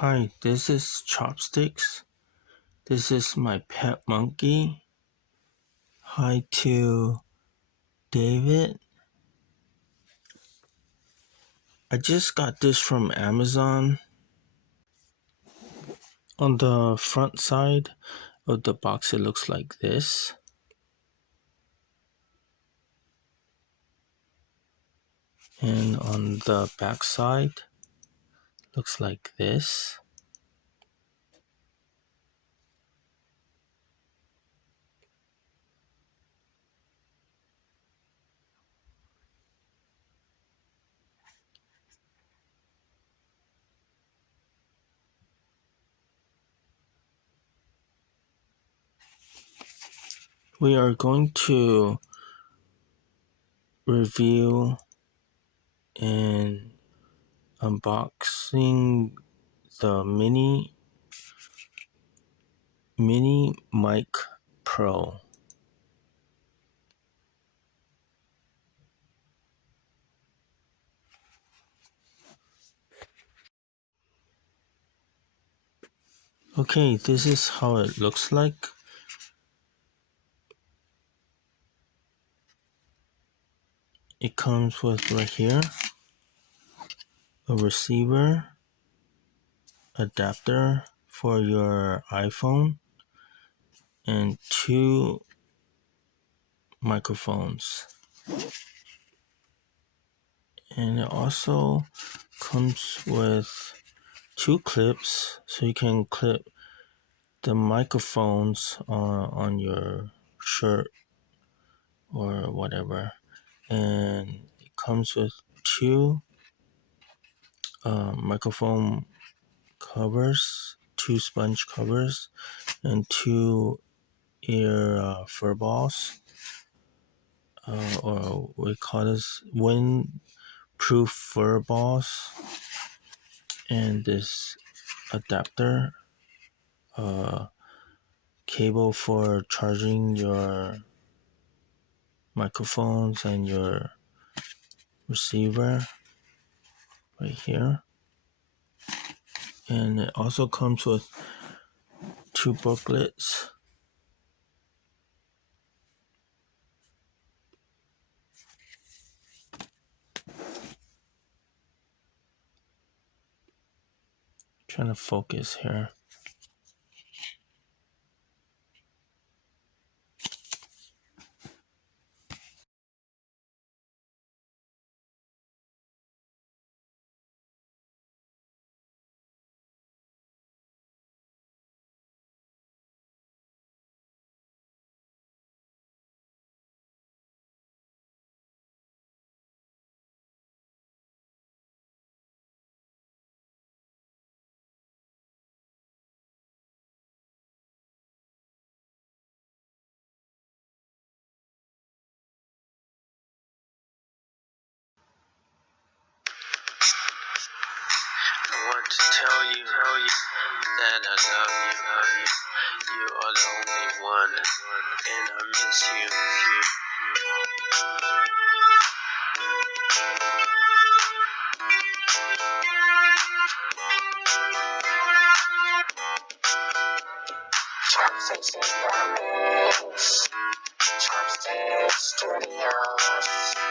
Hi, this is Chopsticks. This is my pet monkey. Hi to David. I just got this from Amazon. On the front side of the box, it looks like this. And on the back side, looks like this. We are going to review and unboxing the mini mic Pro. Okay, this is how it looks like. It comes with right here a receiver, adapter for your iPhone, and two microphones. And it also comes with two clips, so you can clip the microphones on your shirt or whatever. And it comes with two microphone covers, two sponge covers, and two ear fur balls, or we call this windproof fur balls, and this adapter, cable for charging your microphones and your receiver right here. And it also comes with two booklets. Trying to focus here. I want to tell you that I love you. You are the only one, and I miss you. Chopsticks in the mix. Chopsticks Studios.